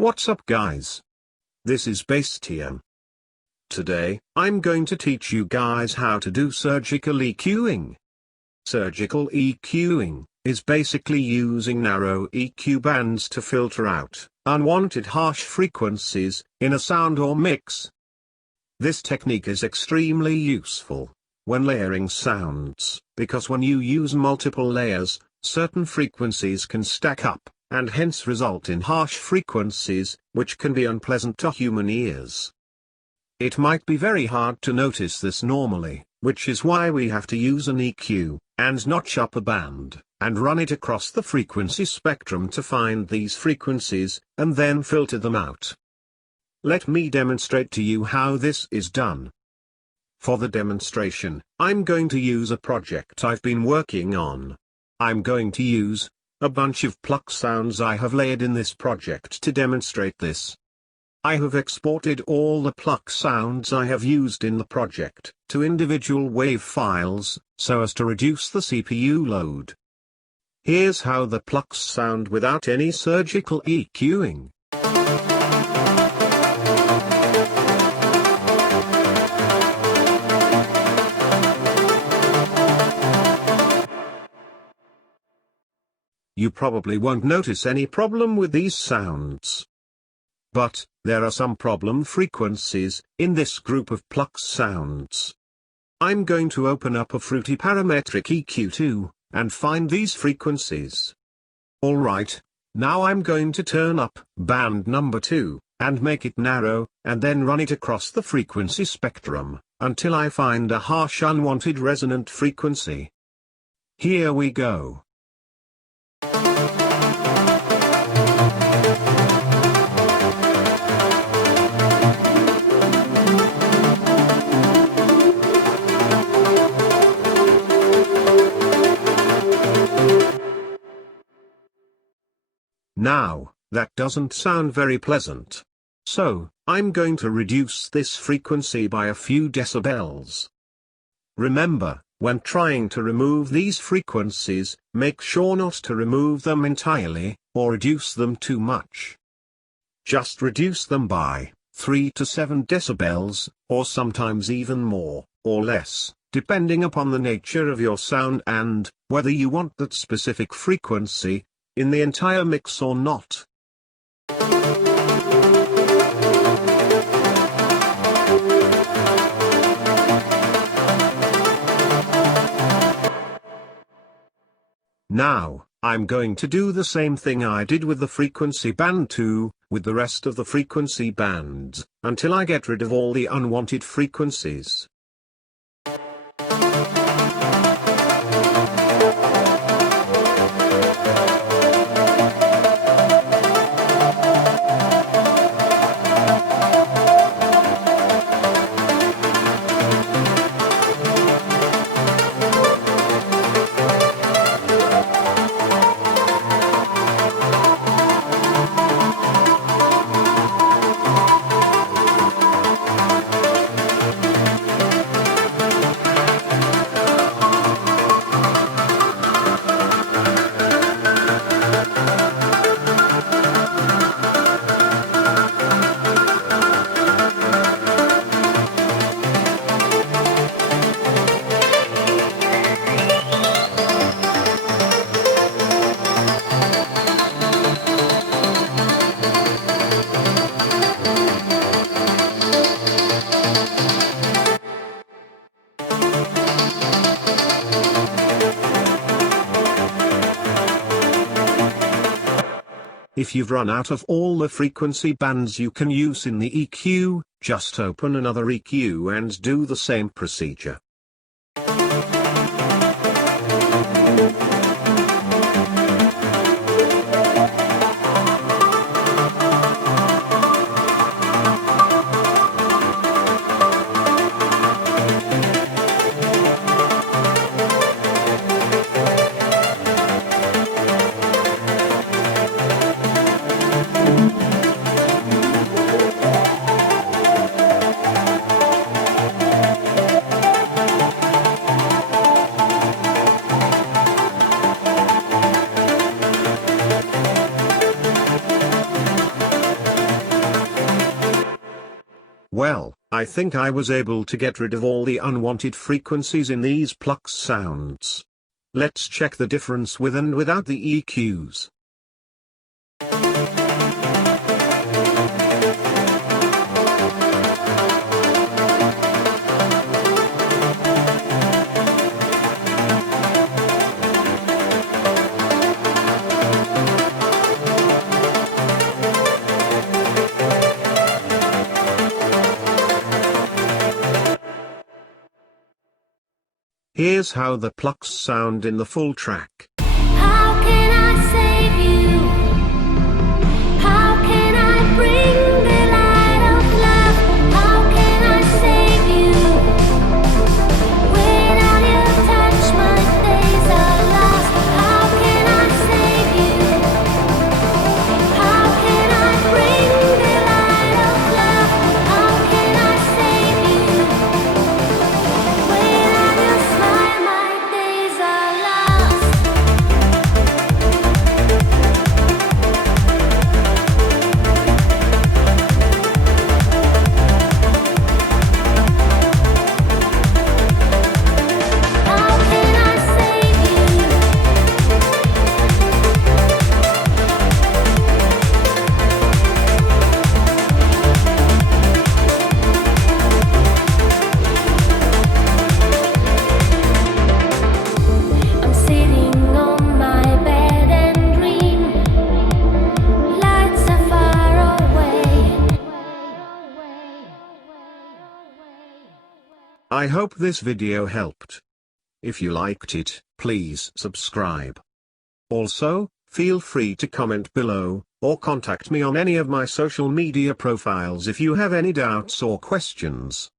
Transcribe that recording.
What's up guys? This is BassTM. Today, I'm going to teach you guys how to do surgical EQing. Surgical EQing is basically using narrow EQ bands to filter out unwanted harsh frequencies in a sound or mix. This technique is extremely useful when layering sounds, because when you use multiple layers, certain frequencies can stack up, and hence result in harsh frequencies, which can be unpleasant to human ears. It might be very hard to notice this normally, which is why we have to use an EQ, and notch up a band, and run it across the frequency spectrum to find these frequencies, and then filter them out. Let me demonstrate to you how this is done. For the demonstration, I'm going to use a project I've been working on. I'm going to use a bunch of pluck sounds I have layered in this project to demonstrate this. I have exported all the pluck sounds I have used in the project to individual WAV files, so as to reduce the CPU load. Here's how the plucks sound without any surgical EQing. You probably won't notice any problem with these sounds. But, there are some problem frequencies in this group of plucks sounds. I'm going to open up a fruity parametric EQ2, and find these frequencies. Alright, now I'm going to turn up band number 2, and make it narrow, and then run it across the frequency spectrum, until I find a harsh unwanted resonant frequency. Here we go. Now, that doesn't sound very pleasant. So, I'm going to reduce this frequency by a few decibels. Remember, when trying to remove these frequencies, make sure not to remove them entirely, or reduce them too much. Just reduce them by 3 to 7 decibels, or sometimes even more, or less, depending upon the nature of your sound and whether you want that specific frequency in the entire mix or not. Now, I'm going to do the same thing I did with the frequency band 2, with the rest of the frequency bands, until I get rid of all the unwanted frequencies. If you've run out of all the frequency bands you can use in the EQ, just open another EQ and do the same procedure. Well, I think I was able to get rid of all the unwanted frequencies in these plucks sounds. Let's check the difference with and without the EQs. Here's how the plucks sound in the full track. How can I save you? How can I bring the light of love? How can I save you? Without your touch, my days are lost. How can I save you? How can I bring the light of love? How can I save you? Without your smile, my days are lost. How can I save you? I'm sitting on my bed and dream. Lights are far away. I hope this video helped. If you liked it, please subscribe. Also, feel free to comment below, or contact me on any of my social media profiles if you have any doubts or questions.